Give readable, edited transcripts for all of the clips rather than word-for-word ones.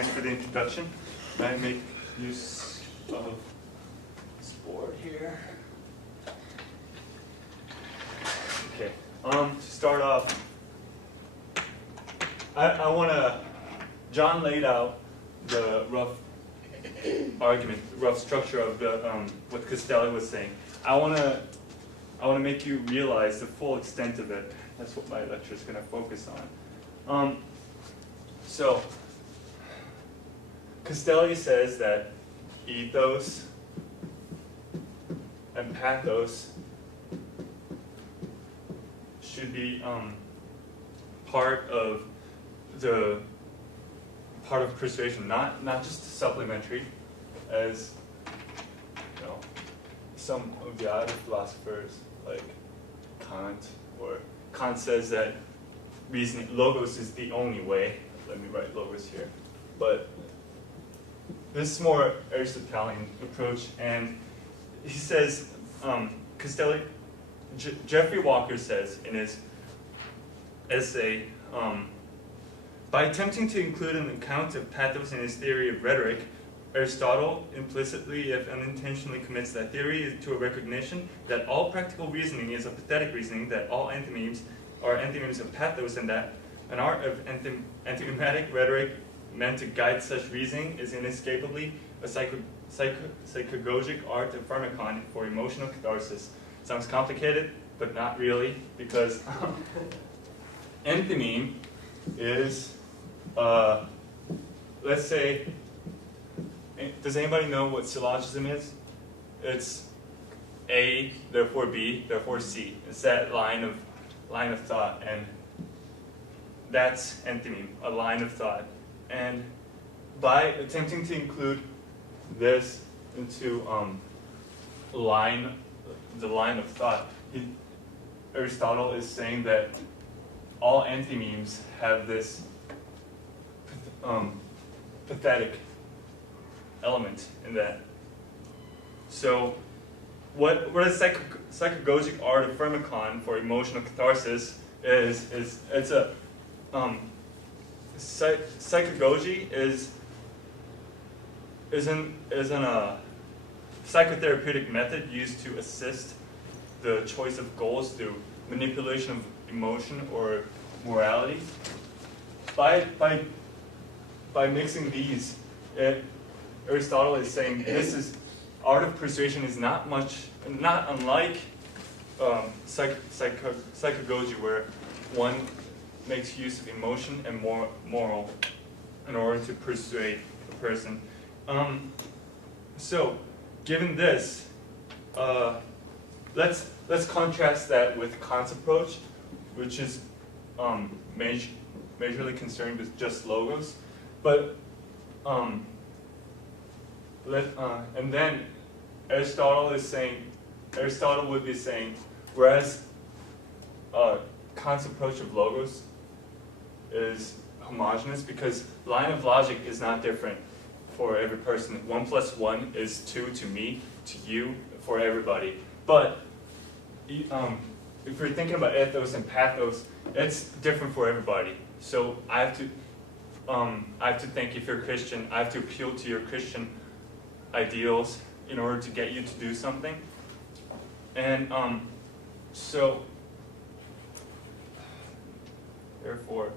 Thanks for the introduction. May I make use of this board here? Okay. To start off, I want to. John laid out the rough argument, the rough structure of the what Castelli was saying. I want to make you realize the full extent of it. That's what my lecture is going to focus on. So, Castelli says that ethos and pathos should be part of persuasion, not just supplementary, as you know, some of the other philosophers like Kant says that reasoning logos is the only way. Let me write logos here, but this is more Aristotelian approach, and he says Castelli. Jeffrey Walker says in his essay, by attempting to include an account of pathos in his theory of rhetoric, Aristotle implicitly, if unintentionally, commits that theory to a recognition that all practical reasoning is a pathetic reasoning, that all antonyms are antonyms of pathos, and that an art of antimatic rhetoric meant to guide such reasoning is inescapably a psychagogic art of pharmakon for emotional catharsis. Sounds complicated, but not really, because enthymeme is, let's say, does anybody know what syllogism is? It's A, therefore B, therefore C. It's that line of thought, and that's enthymeme, a line of thought. And by attempting to include this into the line of thought, Aristotle is saying that all enthymemes have this pathetic element in that. So what a psychagogic art of pharmakon for emotional catharsis is it's a psychagogy isn't a psychotherapeutic method used to assist the choice of goals through manipulation of emotion or morality. By mixing these, Aristotle is saying this is art of persuasion is not unlike psychagogy, where one makes use of emotion and moral in order to persuade a person. So, given this, let's contrast that with Kant's approach, which is majorly concerned with just logos, but and then Aristotle would be saying, whereas Kant's approach of logos is homogeneous because line of logic is not different for every person. 1 + 1 is 2 to me, to you, for everybody. But if we're thinking about ethos and pathos, it's different for everybody. So I have to think, if you're a Christian, I have to appeal to your Christian ideals in order to get you to do something. And so therefore,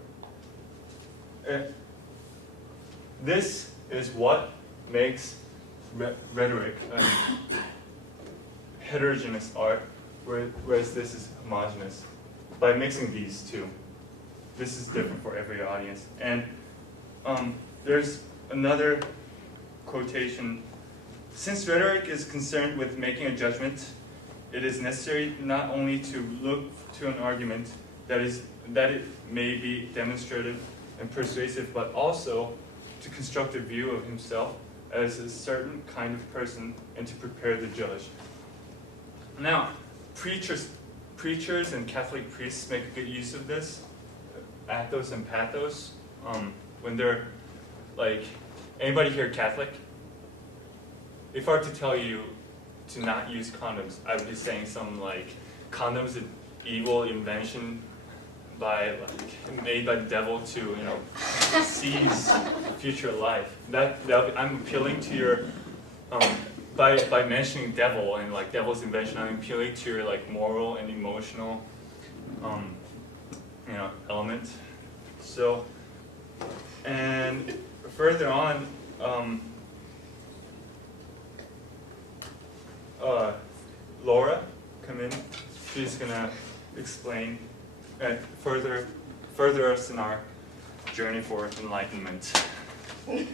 this is what makes rhetoric heterogeneous art, whereas this is homogeneous. By mixing these two, this is different for every audience. And there's another quotation. Since rhetoric is concerned with making a judgment, it is necessary not only to look to an argument that it may be demonstrative and persuasive, but also to construct a view of himself as a certain kind of person and to prepare the judge. Now, preachers and Catholic priests make a good use of this, athos and pathos, when they're like, anybody here Catholic? If I were to tell you to not use condoms, I would be saying something like, condoms are evil invention made by the devil to seize future life. I'm appealing to your by mentioning devil and like devil's invention, I'm appealing to your like moral and emotional element. So, and further on, Laura, come in. She's gonna explain and further us in our journey for enlightenment. Yeah.